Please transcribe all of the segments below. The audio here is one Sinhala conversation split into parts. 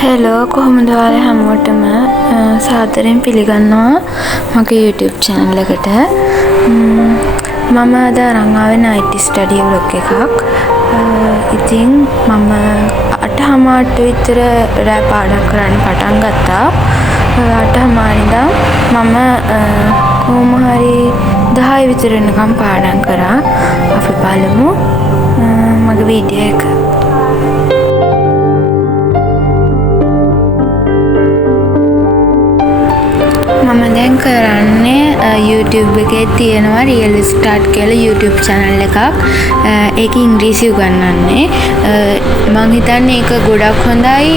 හෙලෝ කොහොමද ඔයාලා හැමෝටම සාදරයෙන් පිළිගන්නවා මගේ YouTube channel එකට. මම අද අරන් ආවේ night study vlog එකක්. ඉතින් මම 8:00 විතර රෑ පාඩම් කරන්න පටන් ගත්තා. 8:00 ඉඳන් මම කොහොම හරි 10 විතර වෙනකම් පාඩම් කරා. අපි බලමු මගේ වීඩියෝ එක. මම දැන් කරන්නේ YouTube එකේ තියෙනවා Real Start කියලා YouTube channel එකක්. ඒක ඉංග්‍රීසි උගන්වන්නේ. මම හිතන්නේ ඒක ගොඩක් හොඳයි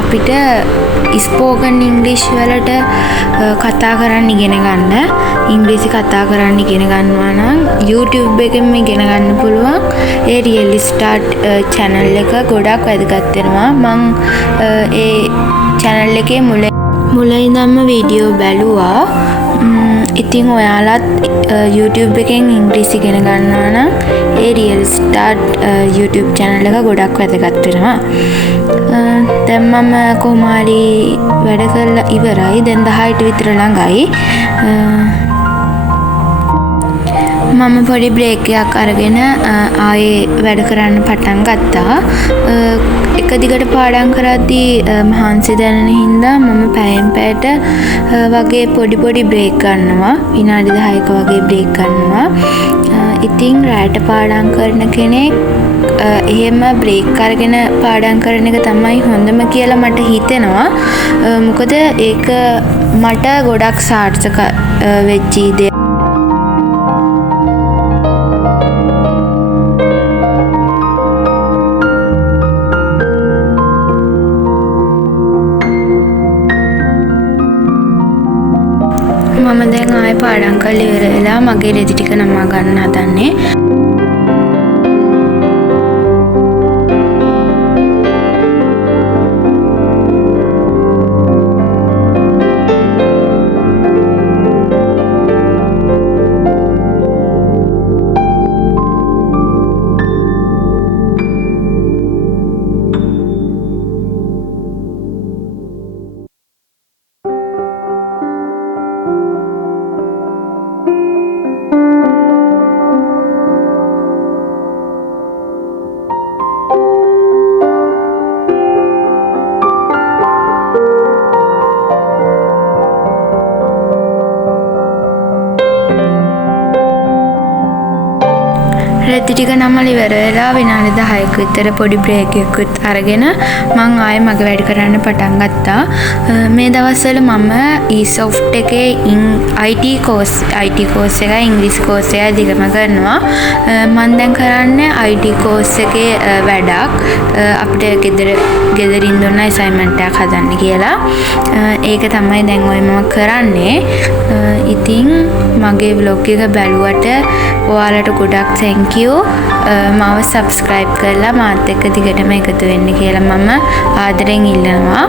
අපිට ස්පෝකන් ඉංග්‍රීසි වලට කතා කරන්න ඉගෙන ගන්න. ඉංග්‍රීසි කතා කරන්න ඉගෙන ගන්නවා නම් YouTube එකෙන්ම ඉගෙන ගන්න පුළුවන්. ඒ Real Start channel එක ගොඩක් වැදගත් වෙනවා. මම ඒ channel එකේ මුල ඉඳන්ම වීඩියෝ බැලුවා. ඉතින් ඔයාලත් YouTube එකෙන් ඉංග්‍රීසි ඉගෙන ගන්නවා නම් ඒ Real Start YouTube channel එක ගොඩක් වැදගත් වෙනවා. දැන් මම කොහොම හරි වැඩ කරලා ඉවරයි. දැන් 10ට විතර ළඟයි. මම පොඩි බ්‍රේක් එකක් අරගෙන ආයේ වැඩ කරන්න පටන් ගත්තා. එක දිගට පාඩම් කරද්දී මහන්සි දැනෙන හින්දා මම පැයෙන් පැයට වගේ පොඩි බ්‍රේක් ගන්නවා. විනාඩි 10ක වගේ බ්‍රේක් ගන්නවා. ඉතින් රැට පාඩම් කරන කෙනෙක් එහෙම බ්‍රේක් අරගෙන පාඩම් කරන එක තමයි හොඳම කියලා මට හිතෙනවා. මොකද ඒක මට ගොඩක් සාර්ථක වෙච්ච දෙයක්. මම දැන් ආයෙ පාඩම් කරලා ඉවර වෙලා මගේ රෙදි ටික නමා ගන්න හදන්නේ. රෙදි ටික නමලා ඉවර වෙලා විනාඩි 10ක විතර පොඩි බ්‍රේක් එකකුත් අරගෙන මම ආයෙ මගේ වැඩ කරන්න පටන් ගත්තා. මේ දවස්වල මම eSoft එකේ IT course එක ඉංග්‍රීසි course එක දිගම කරනවා. මම දැන් කරන්නේ IT course එකේ වැඩක්. අපිට ගෙදරින් දුන්න assignment එකක් හදන්න කියලා. ඒක තමයි දැන් ඔය මම කරන්නේ. ඉතින් මගේ vlog එක බැලුවට ඔයාලට ගොඩක් thank you. මාව subscribe කරලා මාත් එක්ක දිගටම එකතු වෙන්න කියලා මම ආදරෙන් ඉල්ලනවා.